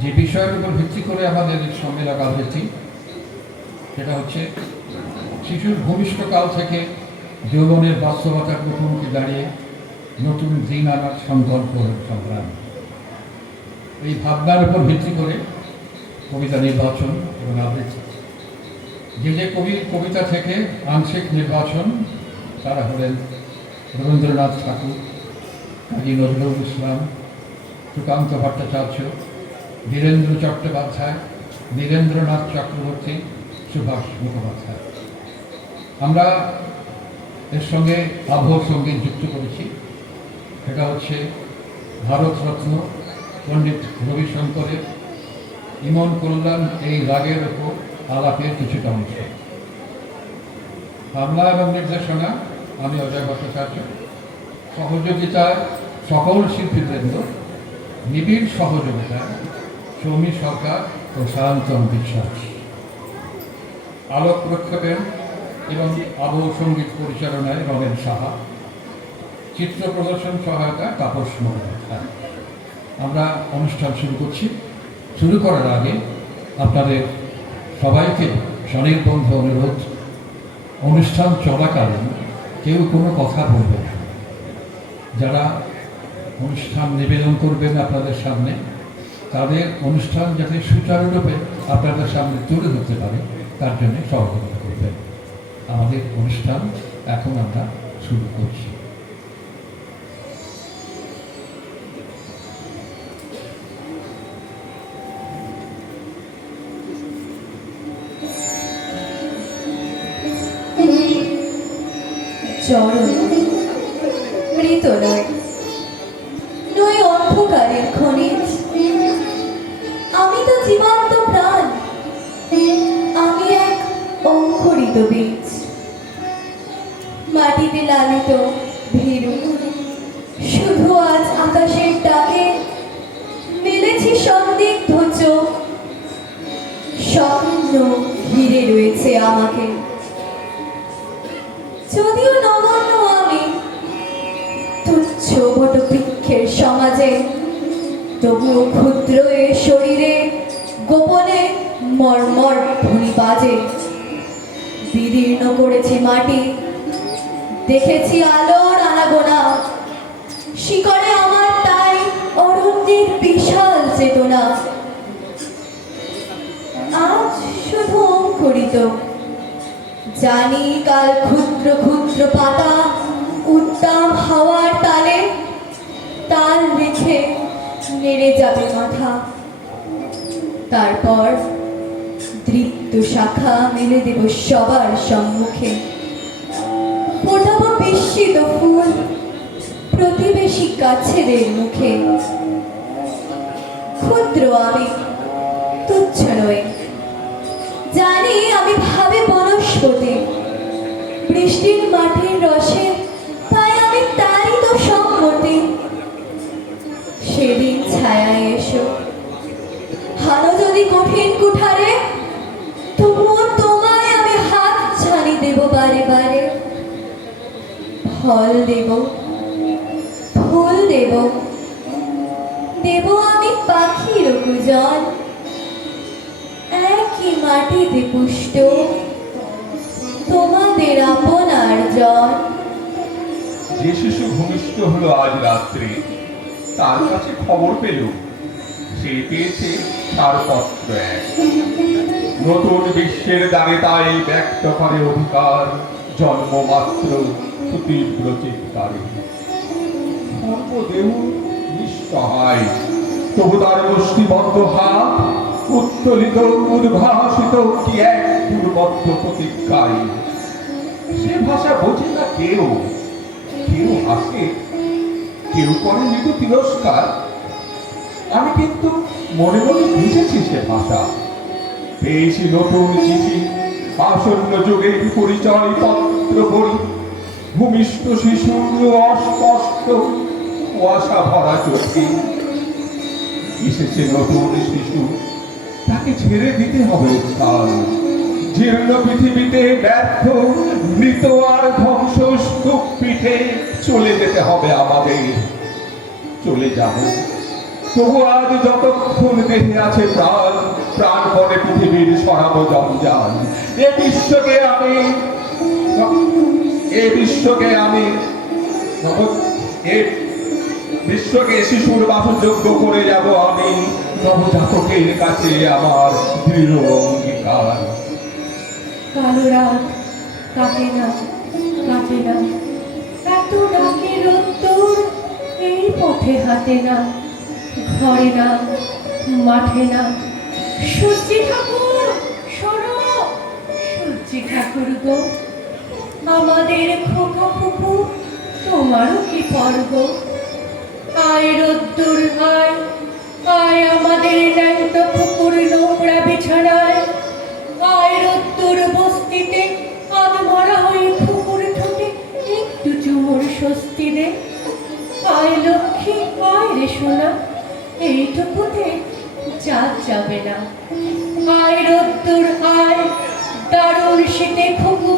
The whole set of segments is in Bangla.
যে বিষয়ের উপর ভিত্তি করে আমাদের সম্মেলন হয়েছি, সেটা হচ্ছে শিশুর ভূমিষ্ঠকাল থেকে যৌবনের বাস্তবতার মুখোমুখি দাঁড়িয়ে নতুন দিন আনার সংকল্প সংগ্রাম। এই ভাবনার উপর ভিত্তি করে কবিতা নির্বাচন এবং আবৃত্তি। যে যে কবির কবিতা থেকে আংশিক নির্বাচন, তারা হলেন রবীন্দ্রনাথ ঠাকুর, কাজী নজরুল ইসলাম, সুকান্ত ভট্টাচার্য বীরেন্দ্র চট্টোপাধ্যায়, বীরেন্দ্রনাথ চক্রবর্তী, সুভাষ মুখোপাধ্যায়। আমরা এর সঙ্গে আবহ সংগীত যুক্ত করেছি। সেটা হচ্ছে ভারতরত্ন পণ্ডিত রবিশঙ্করের ইমন কল্যাণ এই রাগের ওপর আলাপের কিছুটা অংশ। হামলা এবং নির্দেশনা, আমি অজয় ভট্টাচার্য। সহযোগিতায় সকল শিল্পীবৃন্দ নিবিড় সহযোগিতায় সৌমি সরকার ও সায়ন্তন বিশ্বাস আলোক প্রক্ষেপণ এবং আবহ সংগীত পরিচালনায় রমেন সাহা। চিত্র প্রদর্শন সহায়তা তাপস মুখোপাধ্যায়। আমরা অনুষ্ঠান শুরু করছি। শুরু করার আগে আপনাদের সবাইকে স্বনির্বন্ধ অনুরোধ, অনুষ্ঠান চলাকালীন কেউ কোনো কথা বলবে না। যারা অনুষ্ঠান নিবেদন করবেন আপনাদের সামনে তাদের অনুষ্ঠান যাতে সুচারুরূপে আপনাদের সামনে তুলে ধরতে পারে, তার জন্য সহযোগিতা করবেন। আমাদের অনুষ্ঠান এখন আমরা শুরু করছি। মাটিতে লালিত ভীরু। শুধু আজ আকাশের ডাকে মেলেছি সন্দিগ্ধ চোখ। স্বপ্ন ঘিরে রয়েছে আমাকে। যদিও নগণ্য আমি, তুচ্ছ বটবৃক্ষের সমাজে, তবুও ক্ষুদ্র এ শরীরে, গোপনে মর্মর ধ্বনি বাজে। বিদীর্ণ করেছি মাটি দেখেছি আলোর আনাগোনা। শিকড়ে আমার তাই অরণ্যের বিশাল চেতনা। আজ শুধু অঙ্কুরিত। জানি কাল ক্ষুদ্র ক্ষুদ্র পাতা উত্তাম হাওয়ার তালে তাল রেখে নেড়ে যাবে মাথা। তারপর দৃপ্ত শাখা মেলে দেব সবার সম্মুখে। ফোটাবো বিস্মিত ফুল। প্রতিবেশী মুখে। ক্ষুদ্র আমি তুচ্ছ জানি আমি ভাবে বনস্পতি। বৃষ্টির মাটির রসে, তাই আমি তারই তো সম্মতি। সেদিন ছায়ায় এসো। হানো যদি কঠিন কুঠারে ফল দেব, ফুল দেব। দেব আমি পাখির কুজন একই মাটিতে পুষ্ট। তোমাদের আপনার জন যে শিশু ভূমিষ্ঠ হলো আজ রাত্রে। তার কাছে খবর পেল, সে পেয়েছে তার পত্র এক। নতুন বিশ্বের দ্বারে তাই ব্যক্ত করে অধিকার, জন্মমাত্র। উদ্ভাসিত কি এক দুর্বদ্ধ প্রতিজ্ঞায় সে ভাষা বোঝে না কেউ। কেউ হাসে, কেউ করে মৃদু তিরস্কার। আমি কিন্তু মনে মনে বুঝেছি সে ভাষা। পেয়েছি নতুন চিঠি আসন্ন যুগের পরিচয় পত্র পড়ি ভূমিষ্ঠ শিশুর অস্পষ্ট কুয়াশা ভরা চোখে। এসেছে নতুন শিশু। তাকে ছেড়ে দিতে হবে স্থান জীর্ণ পৃথিবীতে ব্যর্থ, মৃত আর ধ্বংস স্তূপ পিঠে চলে যেতে হবে আমাদের। চলে যাব। তবু আজ যতক্ষণ দেহে আছে প্রাণ প্রাণ পরে পৃথিবীর সরাবো জঞ্জাল। এ বিশ্বকে আমি এ বিশ্বকে আমি বিশ্বকে শিশুর বাসযোগ্য করে যাব আমি। নবজাতকের কাছে আমার দৃঢ় অঙ্গীকার। এত ডাকে রোদ্দুর এই পথে হাঁটে না ঘরে না, মাঠে না। সূর্যি ঠাকুর শোনো সূর্যি ঠাকুর গো। আমাদের খোকা ফুপু তোমারও কি পর্ব? আয় রোদ্দুর, আয় আয় আমাদের ন্যাংটো পুকুর নোংরা বিছানায়। আয় রোদ্দুর বস্তিতে হয়ে ফুকুর ঠোঁটে একটু চুমুর স্বস্তি দে। আয় লক্ষ্মী, আয় রে সোনা, এইটুকুতে চাঁদ যাবে না। আয় রোদ্দুর, আয়, দারুণ শীতে খুকু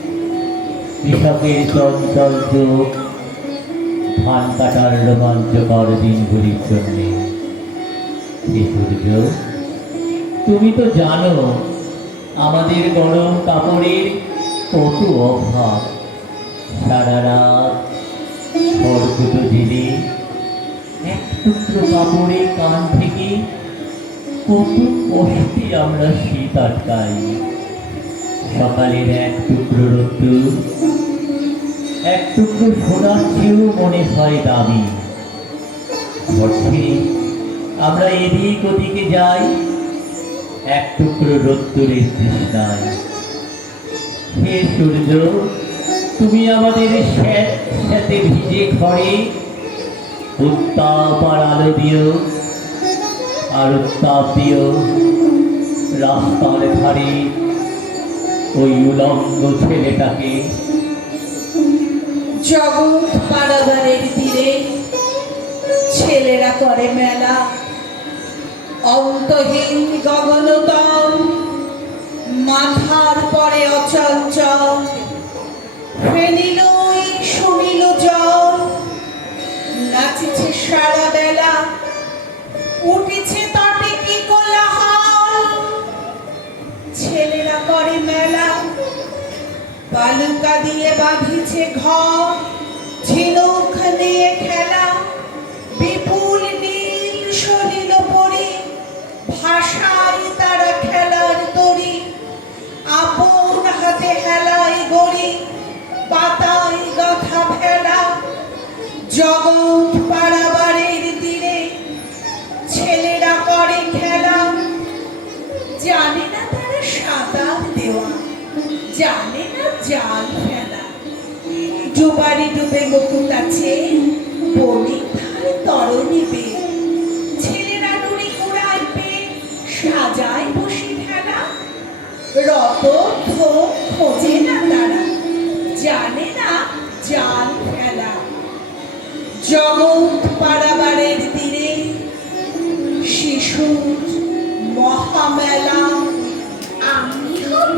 কৃষকের চঞ্চল চোখ, ধান কাটার রোমাঞ্চকর দিনগুলির জন্যে। হে তুমি তো জানো, আমাদের গরম কাপড়ের কত অভাব। সারা রাত খড়কুটো জেলে এক টুকরো কাপড়ে কান থেকে কত কষ্টে আমরা শীত আটকাই। সকালের এক টুকরো রোদ্দুর এক টুকরো সোনার চেয়েও মনে হয় দামি। আমরা এদিক ওদিকে যাই, এক টুকরো রোদ্দুরের তৃষ্ণায়। হে সূর্য, তুমি আমাদের স্যাঁত ভিজে ঘরে উত্তাপ আর আলো দিও, আর উত্তাপ দিও রাস্তার ধারে ওই উলঙ্গ ছেলেটাকে। জগৎ পাড়াবারের তীরে ছেলেরা করে মেলা। অন্তহীন গগনতম মাথার পরে অচঞ্চল। বালুকা দিয়ে বাঁধিছে ঘর ঝিনুক নিয়ে খেলা। বিপুল নীল সলিল পরি ভাষায় তারা খেলার তরি আপন হাতে হেলাই গড়ি, পাতায় গাথা ভেলা। জগৎ পাড়াবাড়ির তীরে ছেলেরা করে খেলা। জানে না তারা সাঁতার দেওয়া। জানে না জাল ফেলা। ডুবারি ডুবে মুকুট আছে, বনি ধার তরণিবে ছেলেরা নুড়ি কুড়ায় পেয়ে সাজায় বসে ফেলা রত খোঁজে না তারা, জানে না জাল ফেলা। জগৎ পাড়াবাড়ের তীরে শিশুর মহামেলা। আমি হব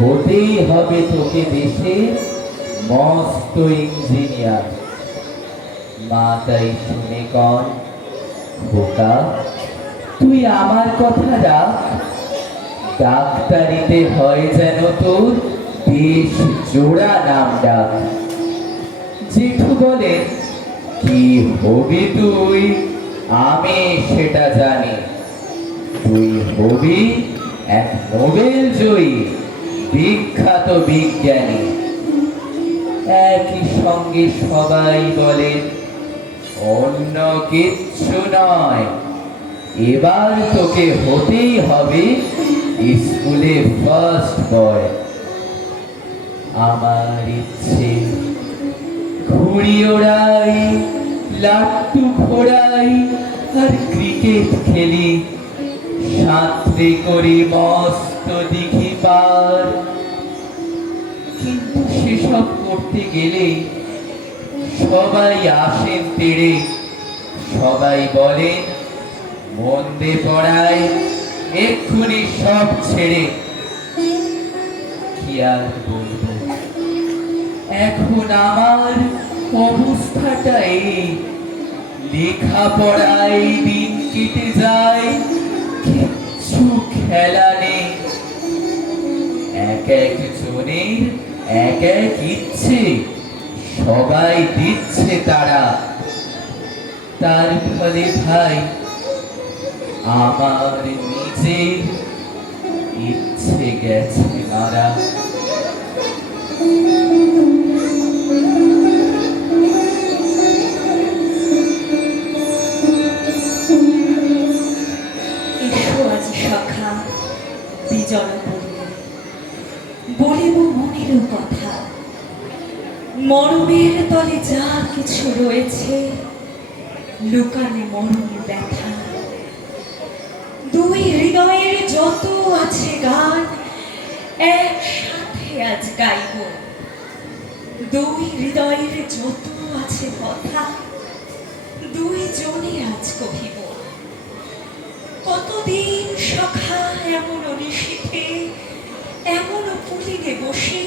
হতেই হবে তোকে দেশে মস্ত ইঞ্জিনিয়ার। মা তাই শুনে কন, খোকা, তুই আমার কথা রাখ। ডাক্তারিতে হয় যেন তোর দেশ জোড়া নাম ডাক। জেঠু বলেন কি হবি তুই? আমি সেটা জানি। তুই হবি এক নোবেল জয়ী। বিখ্যাত বিজ্ঞানী। একই সঙ্গে সবাই বলেন অন্য কিচ্ছু নয়। এবার তোকে হতেই হবে স্কুলে ফার্স্ট বয় আমার ইচ্ছে, ঘুড়ি ওড়াই, লাট্টু ঘোড়াই, আর ক্রিকেট খেলি। সাঁতরে করি মস্ত দিঘি পার কিন্তু সেসব করতে গেলে সবাই আসেন তেড়ে। সবাই বলেন মন্দে পড়ায়, এক্ষুনি সব ছেড়ে। কি আর বলব? এখন আমার অবস্থাটা এই লেখাপড়ায় দিন কেটে যায়। খেলা নেই এক এক জনের এক এক ইচ্ছে, সবাই দিচ্ছে তারা। তার ফলে ভাই, আমার নিজের ইচ্ছে গেছে মারা। মরমের তলে যা কিছু রয়েছে, লুকানে মরণে ব্যথা। দুই হৃদয়ের যত আছে গান, একসাথে আজ গাইব। দুই হৃদয়ের যত আছে কথা দুই জনে আজ কহিব। কতদিন সখা এমন নিশীথে এমন পুলিনে বসে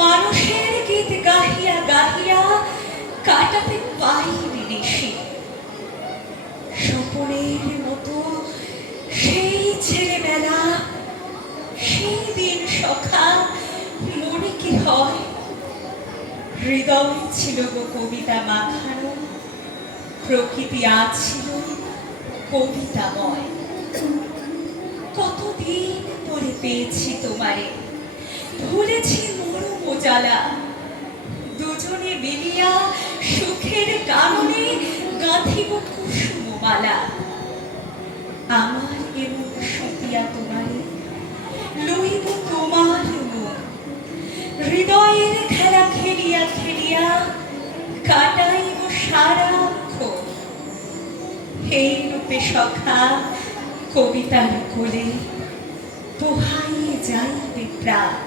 মানুষের গীত গাহিয়া গাহিয়া কাটাতে পাইনি নিশি। স্বপনের মতো সেই ছেলেবেলা, সেই দিন সখা মনে কি হয়? হৃদয় ছিল গো কবিতা মাখানো, প্রকৃতি আজ ছিল কবিতাময়। কতদিন পরে পেয়েছি তোমারে, ভুলেছি জ্বালা দুজনে মিলিয়া সুখের কারণে গাঁথিব কুসুমমালা। আমার সতিয়া তোমারে হৃদয়ের খেলা খেলিয়া খেলিয়া কাটাইব সারাক্ষণ এই রূপে সখা কবিতার কোলে পোহাইয়ে যাইবে প্রাণ।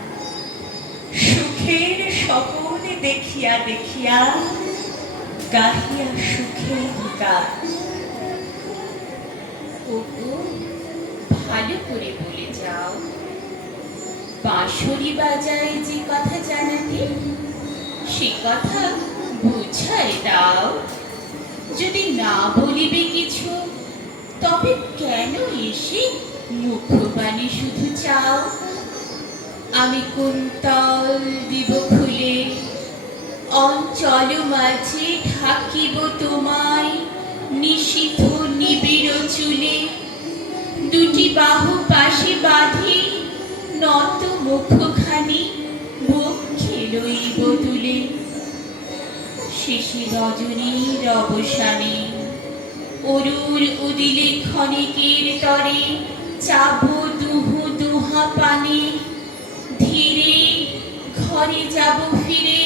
সুখের স্বপন দেখিয়া দেখিয়া গাহিয়া সুখের গান। ভালো করে বলে যাও। বাঁশরি বাজায় যে কথা জানাতে, সে কথা বুঝাই দাও। যদি না বলিবে কিছু, তবে কেন এসে মুখবাণী শুধু চাও? আমি কুন্তল দিব খুলে। অঞ্চল মাঝে ঢাকিব তোমায়, নিশীথ নিবিড় চুলে। দুটি বাহু পাশে বাঁধি, নত মুখখানি বক্ষে লইব তুলে। শেষে রজনীর অবসানে, অরুর উদিলে ক্ষণিকের তরে, চাব দুহু দুহা পানে। ঘরে যাব ফিরে,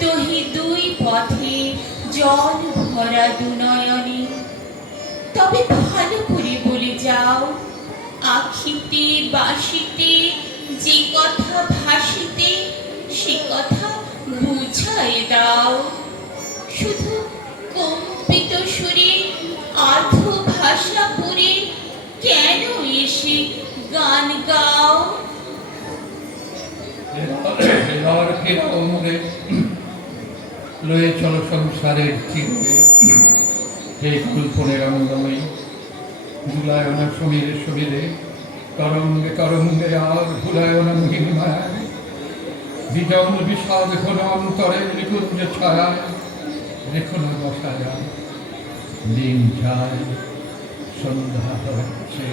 দহি দুই পথে জল ভরা দুনয়নে। তবে ভালো করে বলে যাও, আখিতে বাসিতে যে কথা ভাসিতে, সে কথা বুঝায় দাও। শুধু কম্পিত সুরে, আর্ধ ভাষা পড়ে কেন এসে গান গাও? এবার ফেরা মোরে লয়ে চলো সংসারের চিরকে হে কুলপনের আনন্দময়ী ভুলায় না সমীরে সমীরে তরঙ্গে তরঙ্গে আর ভুলায় না মহিমায় বিজন বিষাদ ঘন অন্তরে নিকুঞ্জ ছায়ায় রেখো না বসায় দিন যায় সন্ধ্যা হচ্ছে,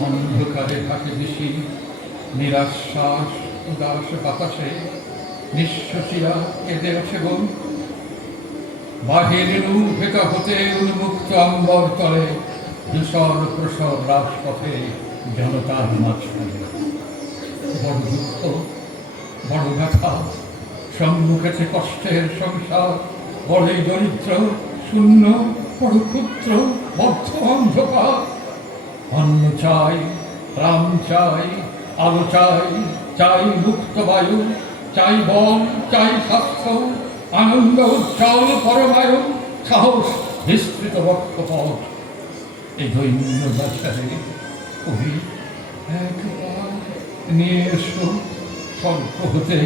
অন্ধকারে থাকে বেশি, নিরাশ্বাস উদাস বাতাসে নিঃশ্বাসিয়া কেঁদে আছে বোন। বাহির ভেকা হতে উন্মুক্ত অম্বর তলে ধূসর প্রসর রাজপথে জনতার মাঝখানে। বড় দুঃখ বড় ব্যথা সম্মুখেছে কষ্টের সংসার বড়ই দরিদ্র, শূন্য বড় ক্ষুদ্র বদ্ধ অন্ধকার। অন্ন চাই রাম চাই, আলো চাই চাই মুক্ত বায়ু, চাই বল চাই স্বাস্থ্য, আনন্দ উজ্জ্বল পরমায়ু সাহস, বিস্তৃত বক্ষপথ এই দৈন্য নিয়ে এসো, স্বল্প হতে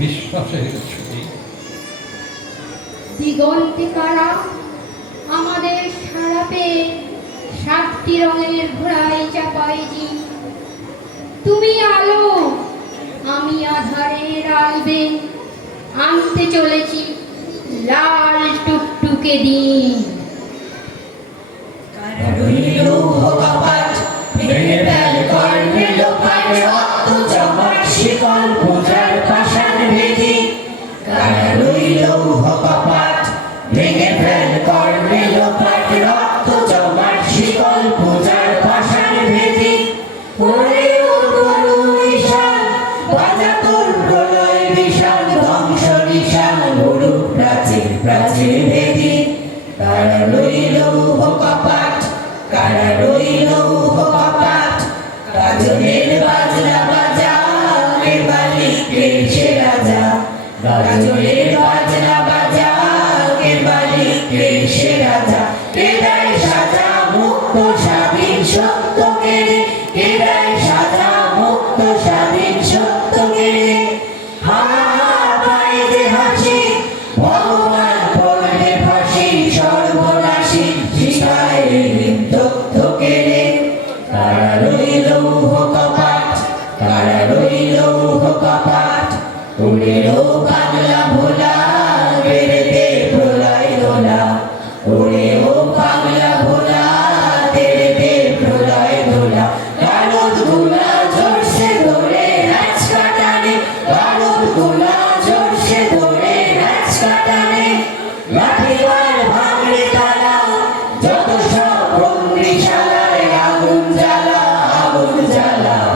বিশ্বাসের ছবি দিগন্তে কারা আমাদের সারা সাতটি রঙের ঘোড়ায় চাপাই তুমি আলো আমি আধারের আলবে আনতে চলেছি লাল টুকটুকে দিন। গাজনের বাজনা বাজা কে বালিকে সে রাজা। কে দেয় সাজা, মুক্ত, স্বাধীন, সত্য কে দেয় যত সব বন্দিশালায় আগুন জ্বালা আগুন জ্বালা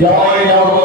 জয় নব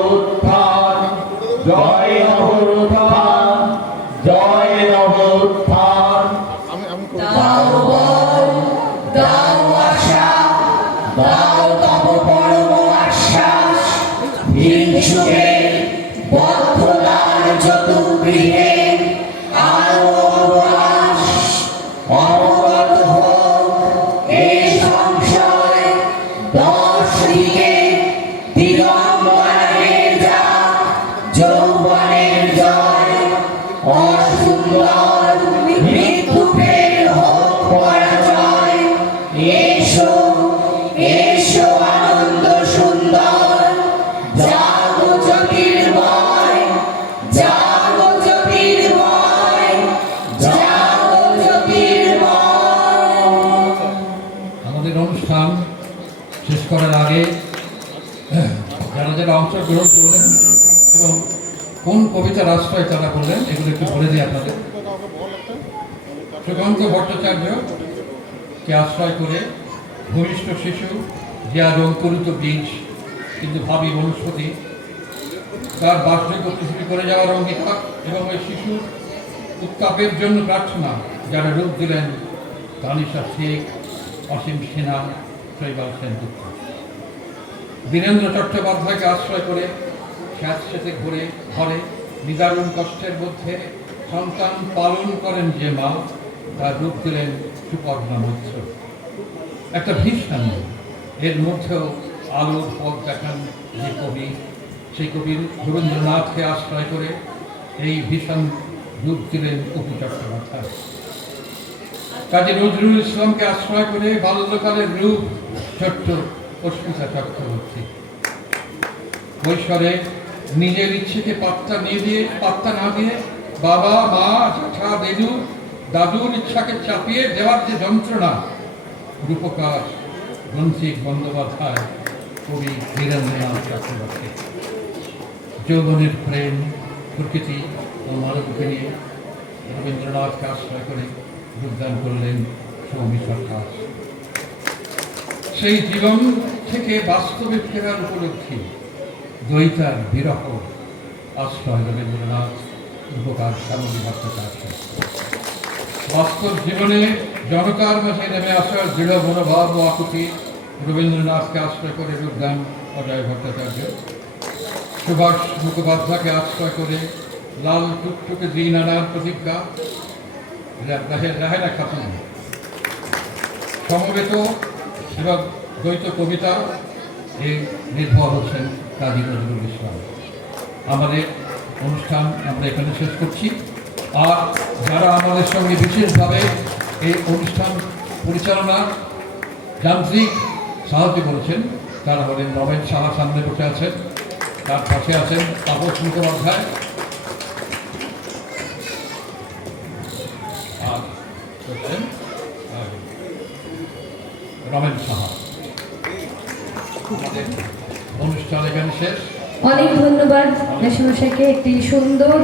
করলেন এবং কোন কবিতার আশ্রয় তারা বললেন এগুলো একটু বলে দিই আপনাদের। সুকান্ত ভট্টাচার্য কে আশ্রয় করে ভূমিষ্ঠ শিশু যার অঙ্কুরিত বীজ, কিন্তু ভাবি বনস্পতি, তার বাসযোগ্য পৃথিবী করে যাওয়ার অঙ্গীকার এবং ওই শিশুর উত্তাপের জন্য প্রার্থনা, যারা রূপ দিলেন তানিশা শেখ অসীম সিনহা শৈবাল সেনগুপ্ত। বীরেন্দ্র চট্টোপাধ্যায়কে আশ্রয় করে স্যাঁতস্যাঁতে ঘুরে ঘরে নিদারুণ কষ্টের মধ্যে সন্তান পালন করেন যে মা, তার রূপ দিলেন সুপর্ণা মৈত্র। একটা ভীষণ এর মধ্যেও আলোর পথ দেখান যে কবি, সেই কবির রবীন্দ্রনাথকে আশ্রয় করে এই ভীষণ রূপ দিলেন অপু চট্টোপাধ্যায়। কাজে নজরুল ইসলামকে আশ্রয় করে বাল্যকালের রূপ ছোট্ট অস্মিতা চক্রবর্তী কৈশোরে নিজের ইচ্ছেকে পাত্তা নিয়ে দিয়ে, পাত্তা না দিয়ে বাবা, মা দেদু, দাদুর ইচ্ছাকে চাপিয়ে দেওয়ার যে যন্ত্রণা রূপকার বন্দ্যোপাধ্যায়, কবি বীরেন্দ্রনাথ চক্রবর্তী। যৌবনের প্রেম, প্রকৃতি ও মানবকে নিয়ে রবীন্দ্রনাথকে আশ্রয় করে যোগদান করলেন সৌমি সরকার। সেই জীবন থেকে বাস্তবে ফেরার উপলক্ষে দ্বৈতার বিরহ আশ্রয় রবীন্দ্রনাথ উপকার স্বামী ভট্টাচার্য। বাস্তব জীবনে জনতার মাঝে নেমে আসার দৃঢ় মনোভাব ও আকুতি রবীন্দ্রনাথকে আশ্রয় করে যোগদান অজয় ভট্টাচার্য। সুভাষ মুখোপাধ্যায়কে আশ্রয় করে লাল টুকটুকে দিন আনার প্রতিজ্ঞা রাহেনা খাতুন। সমবেত এবং দ্বৈত কবিতা এই নির্ভর হচ্ছেন কাজী নজরুল ইসলাম। আমাদের অনুষ্ঠান আমরা এখানে শেষ করছি। আর যারা আমাদের সঙ্গে বিশেষভাবে এই অনুষ্ঠান পরিচালনার যান্ত্রিক সাহায্য করেছেন, তারা হলেন নবেন সাহা সামনে বসে আছেন, তার পাশে আছেন তাপস মুখোপাধ্যায়। রমেন সাহা অনুষ্ঠান এখানে শেষ। অনেক ধন্যবাদ মেসমশাইকে একটি সুন্দর